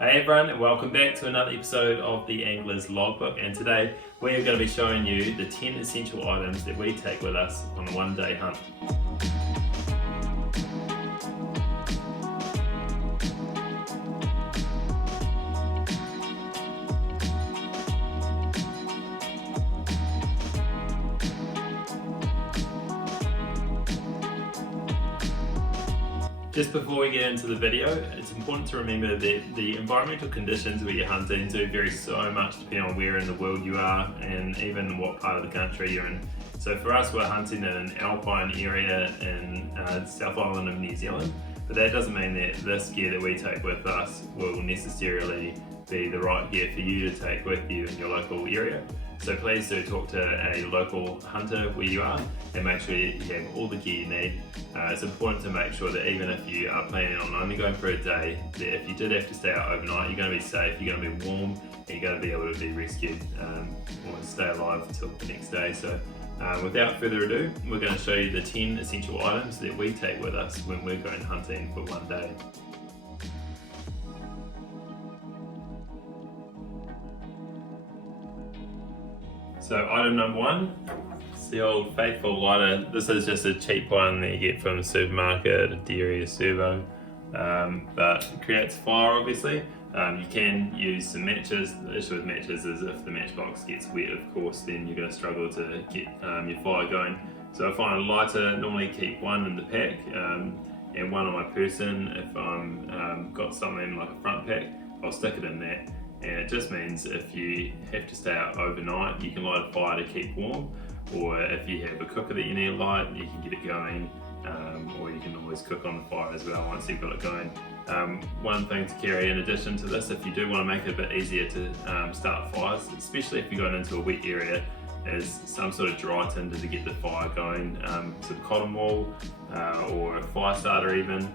Hey everyone, and welcome back to another episode of the Angler's Logbook, and today we are going to be showing you the 10 essential items that we take with us on a one-day hunt. Just before we get into the video, it's important to remember that the environmental conditions where you're hunting do vary so much depending on where in the world you are and even what part of the country you're in. So for us, we're hunting in an alpine area in South Island of New Zealand, but that doesn't mean that this gear that we take with us will necessarily be the right gear for you to take with you in your local area. So please do talk to a local hunter where you are and make sure you have all the gear you need. It's important to make sure that even if you are planning on only going for a day, that if you did have to stay out overnight, you're going to be safe, you're going to be warm, and you're going to be able to be rescued or stay alive until the next day. So without further ado, we're going to show you the 10 essential items that we take with us when we're going hunting for one day. So item number one, it's the old faithful lighter. This is just a cheap one that you get from the supermarket, a dairy, a servo, but it creates fire obviously. You can use some matches. The issue with matches is if the matchbox gets wet, of course, then you're going to struggle to get your fire going. So I find a lighter, normally keep one in the pack and one on my person. If I'm got something like a front pack, I'll stick it in that. And it just means if you have to stay out overnight, you can light a fire to keep warm, or if you have a cooker that you need to light, you can get it going, or you can always cook on the fire as well once you've got it going. One thing to carry in addition to this, if you do want to make it a bit easier to start fires, especially if you're going into a wet area, is some sort of dry tinder to get the fire going, some cotton wool or a fire starter even.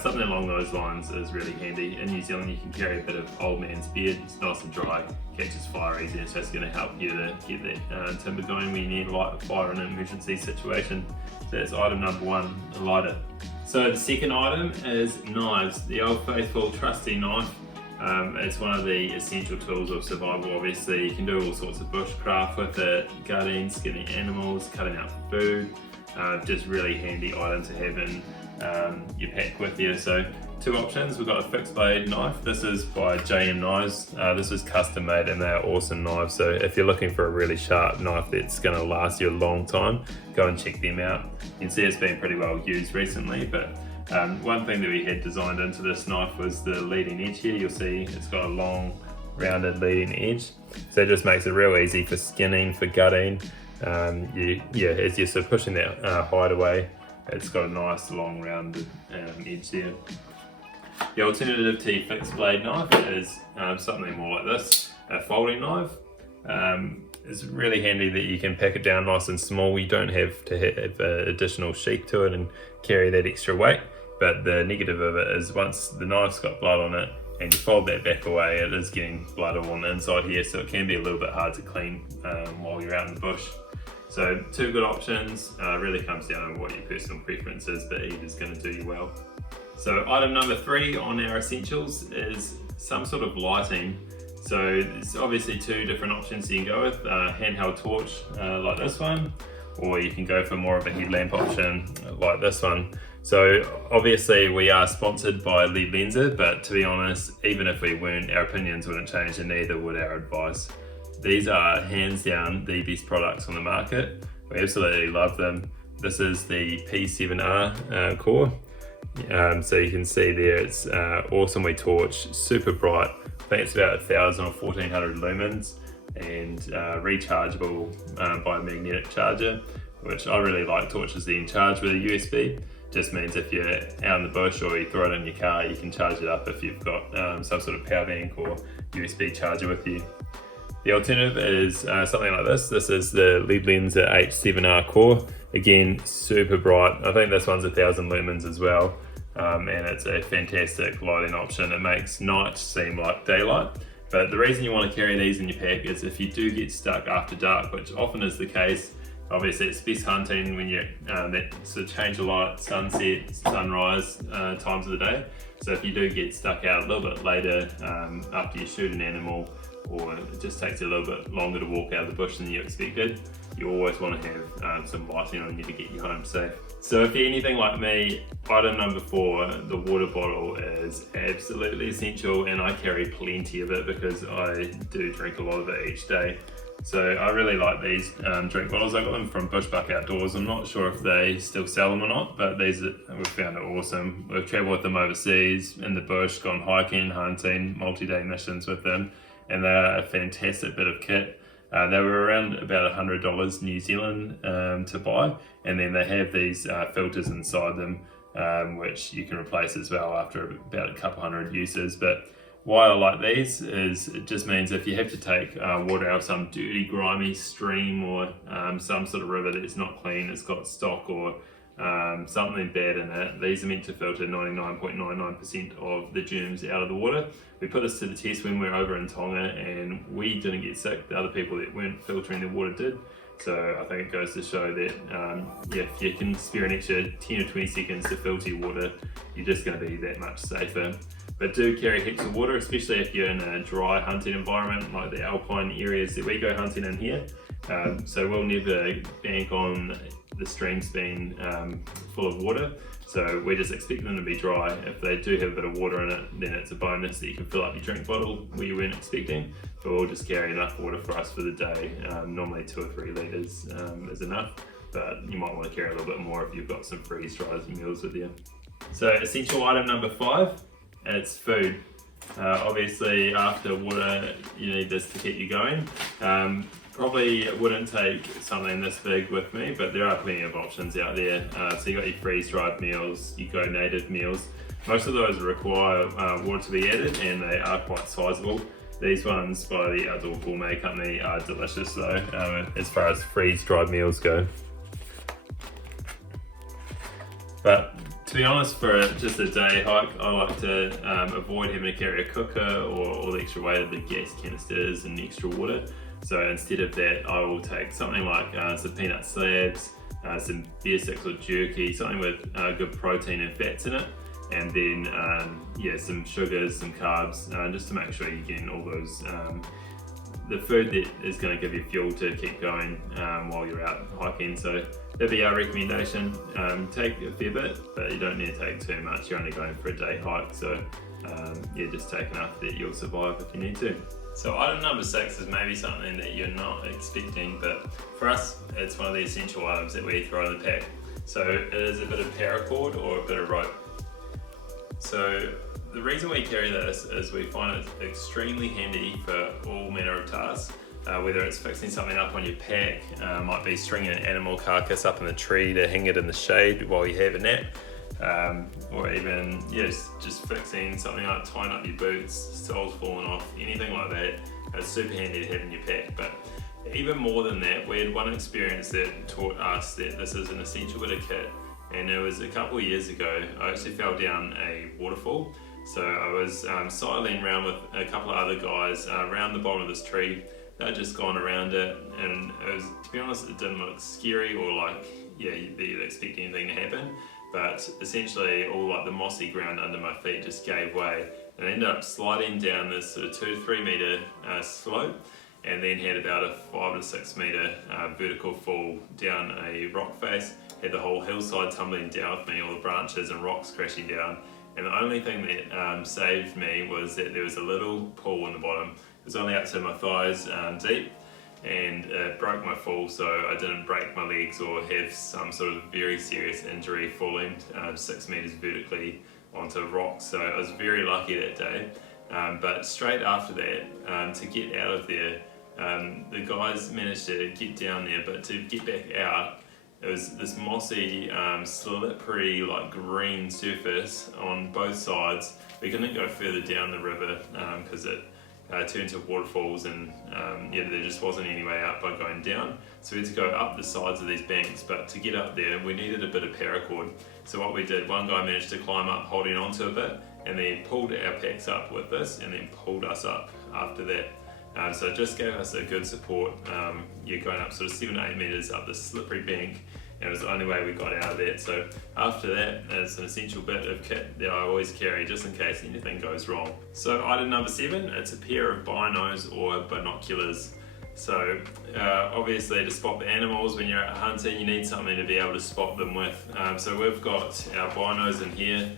Something along those lines is really handy. In New Zealand you can carry a bit of old man's beard, it's nice and dry, catches fire easy, and so it's going to help you to get that timber going when you need to light a fire in an emergency situation. So that's item number one, a lighter. So the second item is knives, the old faithful trusty knife. It's one of the essential tools of survival. Obviously you can do all sorts of bushcraft with it, gutting, skinning animals, cutting out food, just really handy item to have in your pack with you. So two options, we've got a fixed blade knife. This is by JM Knives. This is custom made and they're awesome knives. So if you're looking for a really sharp knife that's going to last you a long time, go and check them out. You can see it's been pretty well used recently, but one thing that we had designed into this knife was the leading edge here. You'll see it's got a long rounded leading edge, so it just makes it real easy for skinning, for gutting. As you're sort of pushing that hide away, it's got a nice long rounded edge there. The alternative to fixed blade knife is something more like this, a folding knife. It's really handy that you can pack it down nice and small. You don't have to have additional sheath to it and carry that extra weight. But the negative of it is once the knife's got blood on it and you fold that back away, it is getting blood all on the inside here, so it can be a little bit hard to clean while you're out in the bush. So two good options, really comes down to what your personal preference is, but either's going to do you well. So item number three on our essentials is some sort of lighting. So there's obviously two different options you can go with, handheld torch like this one, or you can go for more of a headlamp option like this one. So obviously we are sponsored by Ledlenser, but to be honest, even if we weren't, our opinions wouldn't change and neither would our advice. These are hands down the best products on the market. We absolutely love them. This is the P7R Core. So you can see there it's awesomely torched, super bright. I think it's about 1,000 or 1,400 lumens and rechargeable by a magnetic charger, which I really like. Torches then charge with a USB. Just means if you're out in the bush or you throw it in your car, you can charge it up if you've got some sort of power bank or USB charger with you. The alternative is something like this. This is the Ledlenser H7R Core. Again, super bright. I think this one's 1,000 lumens as well. And it's a fantastic lighting option. It makes night seem like daylight. But the reason you want to carry these in your pack is if you do get stuck after dark, which often is the case. Obviously it's best hunting when you're that sort of change of light, sunset, sunrise times of the day. So if you do get stuck out a little bit later after you shoot an animal, or it just takes you a little bit longer to walk out of the bush than you expected, you always want to have some lighting on you to get you home safe. So if you're anything like me, item number 4, the water bottle is absolutely essential, and I carry plenty of it because I do drink a lot of it each day. So I really like these drink bottles. I got them from Bushbuck Outdoors. I'm not sure if they still sell them or not, but these we've found are awesome. We've travelled with them overseas, in the bush, gone hiking, hunting, multi-day missions with them, and they're a fantastic bit of kit. They were around about $100 New Zealand to buy, and then they have these filters inside them, which you can replace as well after about a couple hundred uses. But why I like these is it just means if you have to take water out of some dirty, grimy stream or some sort of river that's not clean, it's got stock or something bad in it, these are meant to filter 99.99% of the germs out of the water. We put this to the test when we were over in Tonga, and we didn't get sick. The other people that weren't filtering the water did. So I think it goes to show that if you can spare an extra 10 or 20 seconds to filter your water, you're just going to be that much safer. But do carry heaps of water, especially if you're in a dry hunting environment like the alpine areas that we go hunting in here. So we'll never bank on the streams being full of water. So we just expect them to be dry. If they do have a bit of water in it, then it's a bonus that you can fill up your drink bottle where you weren't expecting. But we'll just carry enough water for us for the day. Normally 2 or 3 litres is enough, but you might want to carry a little bit more if you've got some freeze-dried meals with you. So essential item number 5, it's food. Obviously after water you need this to keep you going. Probably wouldn't take something this big with me, but there are plenty of options out there. So you got your freeze-dried meals, you go native meals. Most of those require water to be added, and they are quite sizable. These ones by the Outdoor Gourmet Company are delicious though, as far as freeze-dried meals go. But to be honest, for just a day hike, I like to avoid having to carry a cooker or all the extra weight of the gas canisters and extra water. So instead of that, I will take something like some peanut slabs, some beer sticks or jerky, something with good protein and fats in it, and then some sugars, some carbs, just to make sure you're getting all those the food that is going to give you fuel to keep going while you're out hiking. So that'd be our recommendation. Take a fair bit, but you don't need to take too much. You're only going for a day hike, so just take enough that you'll survive if you need to. So item number 6 is maybe something that you're not expecting, but for us it's one of the essential items that we throw in the pack. So it is a bit of paracord or a bit of rope. So the reason we carry this is we find it extremely handy for all manner of tasks, whether it's fixing something up on your pack, might be stringing an animal carcass up in the tree to hang it in the shade while you have a nap, or even just fixing something up, tying up your boots, soles falling off, anything like that. It's super handy to have in your pack. But even more than that, we had one experience that taught us that this is an essential bit of kit, and it was a couple of years ago. I actually fell down a waterfall. So I was sidling around with a couple of other guys around the bottom of this tree. They'd just gone around it, and it was, to be honest, it didn't look scary or like you'd expect anything to happen. But essentially all like the mossy ground under my feet just gave way, and I ended up sliding down this sort of 2 to 3 meter slope, and then had about a 5 to 6 meter vertical fall down a rock face. Had the whole hillside tumbling down with me, all the branches and rocks crashing down. And the only thing that saved me was that there was a little pool in the bottom. It was only up to my thighs deep, and it broke my fall, so I didn't break my legs or have some sort of very serious injury falling 6 meters vertically onto rocks. So I was very lucky that day. But straight after that, to get out of there, the guys managed to get down there, but to get back out, it was this mossy, slippery, like green surface on both sides. We couldn't go further down the river because it turned to waterfalls, and there just wasn't any way out by going down. So we had to go up the sides of these banks, but to get up there, we needed a bit of paracord. So what we did, one guy managed to climb up holding onto a bit, and then pulled our packs up with this, and then pulled us up after that. So it just gave us a good support. You're going up sort of 7 to 8 meters up this slippery bank, and it was the only way we got out of that. So after that, it's an essential bit of kit that I always carry just in case anything goes wrong. So item number 7, it's a pair of binos or binoculars. So obviously to spot the animals when you're out hunting, you need something to be able to spot them with. So we've got our binos in here.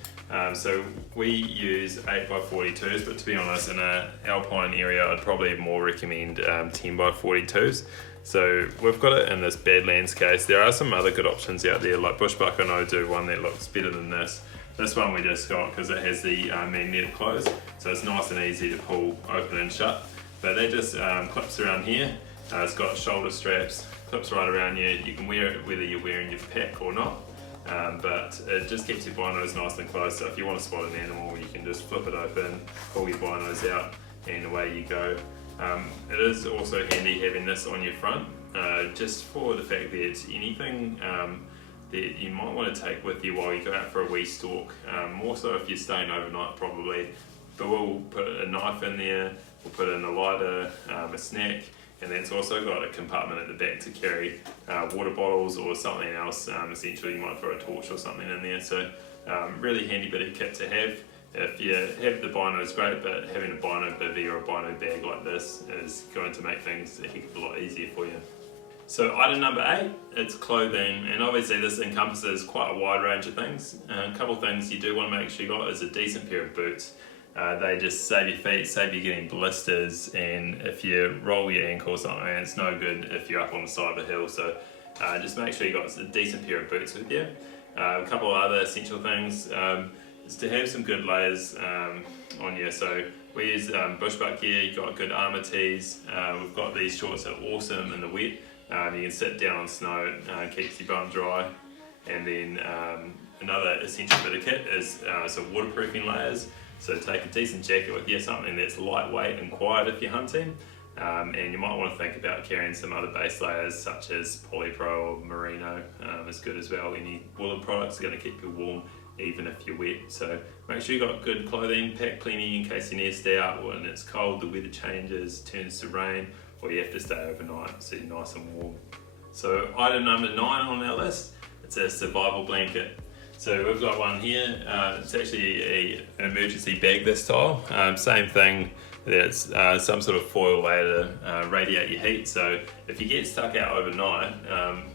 So we use 8x42s, but to be honest, in an alpine area, I'd probably more recommend 10x42s. So we've got it in this Badlands case. There are some other good options out there, like Bushbuck I know do one that looks better than this. This one we just got because it has the magnetic close, so it's nice and easy to pull open and shut. But that just clips around here. It's got shoulder straps, clips right around you. You can wear it whether you're wearing your pack or not. But it just keeps your binos nice and close, so if you want to spot an animal, you can just flip it open, pull your binos out, and away you go. It is also handy having this on your front, just for the fact that anything that you might want to take with you while you go out for a wee stalk, more so if you're staying overnight probably, but we'll put a knife in there, we'll put in a lighter, a snack, and then it's also got a compartment at the back to carry water bottles or something else. Essentially you might throw a torch or something in there, so really handy bit of kit to have. If you have the binos, great, but having a bino bivvy or a bino bag like this is going to make things a heck of a lot easier for you. So item number 8, it's clothing, and obviously this encompasses quite a wide range of things. A couple of things you do want to make sure you got is a decent pair of boots. They just save your feet, save you getting blisters, and if you roll your ankle or something, it's no good if you're up on the side of a hill. So just make sure you got a decent pair of boots with you. A couple of other essential things is to have some good layers on you. So we use bushbuck gear, you've got good armour tees. We've got these shorts that are awesome in the wet. You can sit down on snow, keeps your bum dry. And then another essential bit of kit is some waterproofing layers. So take a decent jacket with you, something that's lightweight and quiet if you're hunting. And you might want to think about carrying some other base layers such as polypro or merino is good as well. Any woolen products are going to keep you warm even if you're wet. So make sure you've got good clothing, pack plenty in case you nest out when it's cold, the weather changes, turns to rain, or you have to stay overnight so you're nice and warm. So item number 9 on our list, it's a survival blanket. So we've got one here, it's actually an emergency bag this style, same thing, it's some sort of foil layer to radiate your heat, so if you get stuck out overnight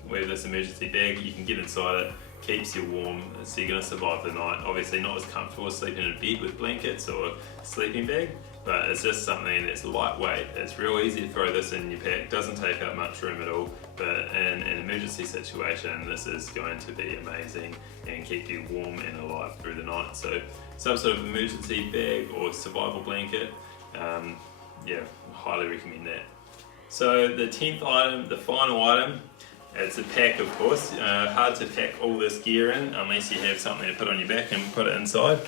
with this emergency bag, you can get inside it, keeps you warm, so you're going to survive the night. Obviously not as comfortable as sleeping in a bed with blankets or a sleeping bag, but it's just something that's lightweight. It's real easy to throw this in your pack, doesn't take up much room at all, but in an emergency situation this is going to be amazing and keep you warm and alive through the night. So some sort of emergency bag or survival blanket, yeah, highly recommend that. So the 10th item, the final item, it's a pack of course. Hard to pack all this gear in unless you have something to put on your back and put it inside.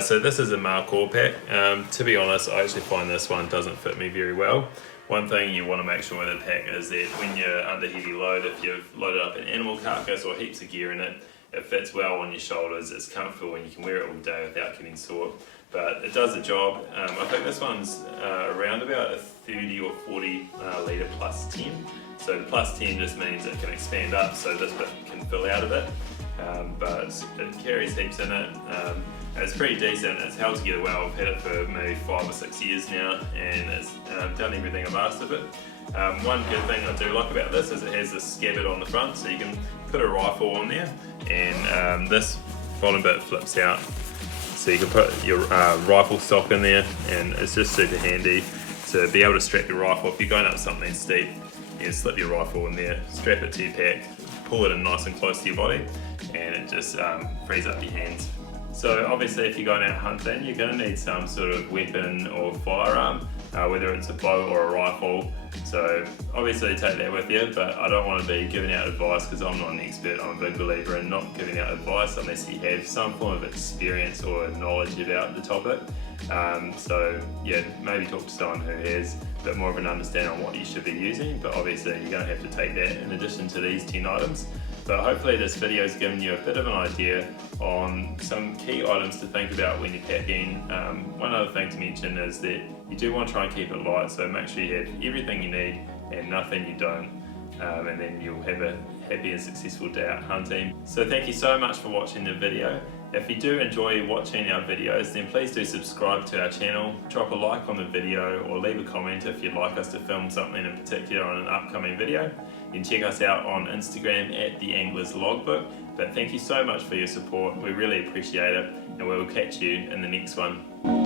So this is a Paracord pack. To be honest, I actually find this one doesn't fit me very well. One thing you want to make sure with a pack is that when you're under heavy load, if you've loaded up an animal carcass or heaps of gear in it, it fits well on your shoulders, it's comfortable and you can wear it all day without getting sore. But it does the job. I think this one's around about a 30 or 40 litre plus 10. So the plus 10 just means it can expand up, so this bit can fill out a bit. But it carries heaps in it. It's pretty decent, it's held together well. I've had it for maybe 5 or 6 years now and it's done everything I've asked of it. One good thing I do like about this is it has this scabbard on the front, so you can put a rifle on there, and this bottom bit flips out. So you can put your rifle stock in there, and it's just super handy to be able to strap your rifle. If you're going up something steep, you can slip your rifle in there, strap it to your pack, pull it in nice and close to your body, and it just frees up your hands. So obviously if you're going out hunting, you're going to need some sort of weapon or firearm, whether it's a bow or a rifle. So obviously take that with you, but I don't want to be giving out advice because I'm not an expert. I'm a big believer in not giving out advice unless you have some form of experience or knowledge about the topic. So yeah, maybe talk to someone who has a bit more of an understanding on what you should be using, but obviously you're going to have to take that in addition to these 10 items. But hopefully this video has given you a bit of an idea on some key items to think about when you're packing. One other thing to mention is that you do want to try and keep it light, so make sure you have everything you need and nothing you don't. and then you'll have a happy and successful day out hunting. So thank you so much for watching the video. If you do enjoy watching our videos, then please do subscribe to our channel, drop a like on the video, or leave a comment if you'd like us to film something in particular on an upcoming video. You can check us out on Instagram at The Angler's Logbook. But thank you so much for your support, we really appreciate it, and we'll catch you in the next one.